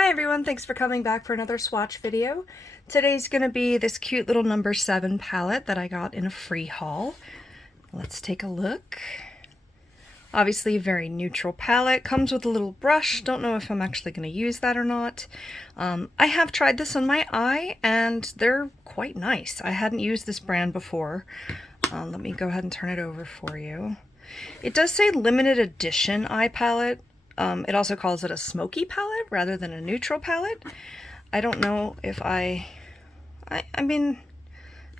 Hi everyone, thanks for coming back for another swatch video. Today's going to be this cute little No7 palette that I got in a free haul. Let's take a look. Obviously a very neutral palette, comes with a little brush. Don't know if I'm actually going to use that or not. I have tried this on my eye and they're quite nice. I hadn't used this brand before. Let me go ahead and turn it over for you. It does say limited edition eye palette. It also calls it a smoky palette rather than a neutral palette. I don't know if I mean,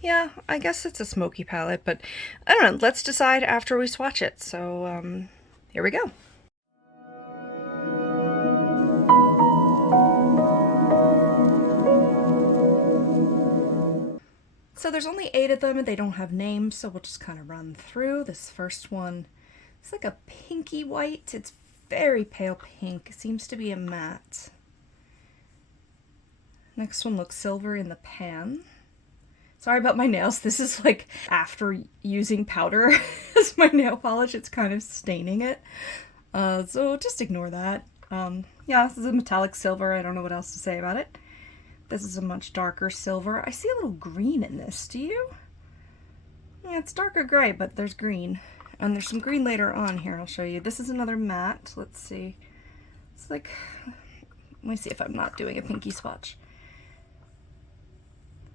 yeah, I guess it's a smoky palette, but I don't know. Let's decide after we swatch it. So here we go. So there's only 8 of them and they don't have names, so we'll just kind of run through. This first one, it's like a pinky white. It's very pale pink. It seems to be a matte. Next one looks silver in the pan. Sorry about my nails. This is like after using powder as my nail polish. It's kind of staining it. So just ignore that. Yeah, this is a metallic silver. I don't know what else to say about it. This is a much darker silver. I see a little green in this. Do you? Yeah, it's darker gray, but there's green. And there's some green later on here. I'll show you. This is another matte. Let's see. It's like, let me see if I'm not doing a pinky swatch.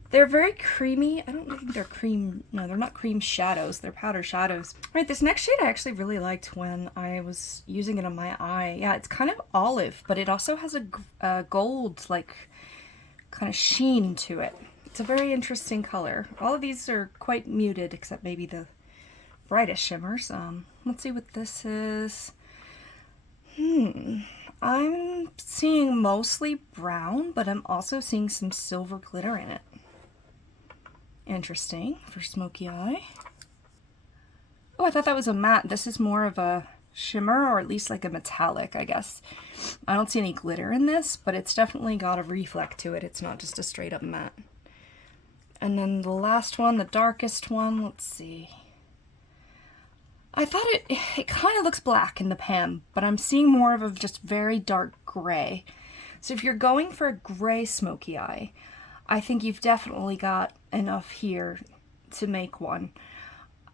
They're very creamy. I don't think they're cream. No, they're not cream shadows. They're powder shadows. All right, this next shade I actually really liked when I was using it on my eye. Yeah, it's kind of olive, but it also has a gold, like, kind of sheen to it. It's a very interesting color. All of these are quite muted, except maybe the brightest shimmers. Let's see what this is. I'm seeing mostly brown, but I'm also seeing some silver glitter in it. Interesting for smoky eye. Oh, I thought that was a matte. This is more of a shimmer, or at least like a metallic, I guess. I don't see any glitter in this, but it's definitely got a reflect to it. It's not just a straight up matte. And then the last one, the darkest one, let's see. I thought it kind of looks black in the pan, but I'm seeing more of a just very dark gray. So if you're going for a gray smoky eye, I think you've definitely got enough here to make one.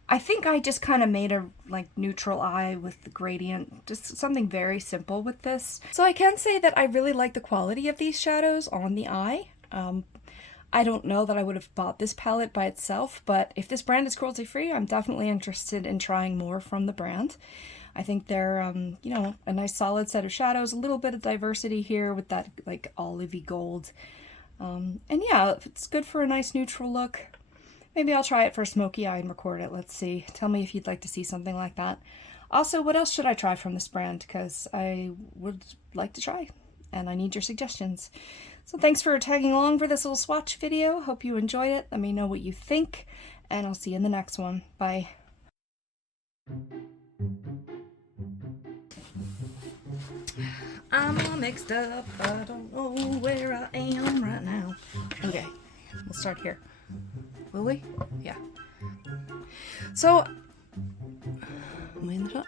I think I just kind of made a like neutral eye with the gradient, just something very simple with this. So I can say that I really like the quality of these shadows on the eye. I don't know that I would have bought this palette by itself, but if this brand is cruelty free, I'm definitely interested in trying more from the brand. I think they're, you know, a nice solid set of shadows, a little bit of diversity here with that like olivey gold. And yeah, it's good for a nice neutral look. Maybe I'll try it for a smoky eye and record it. Let's see. Tell me if you'd like to see something like that. Also, what else should I try from this brand? Because I would like to try, and I need your suggestions. So thanks for tagging along for this little swatch video. Hope you enjoyed it. Let me know what you think, and I'll see you in the next one. Bye. I'm all mixed up. I don't know where I am right now. Okay, we'll start here. Will we? Yeah. So, am I in the top?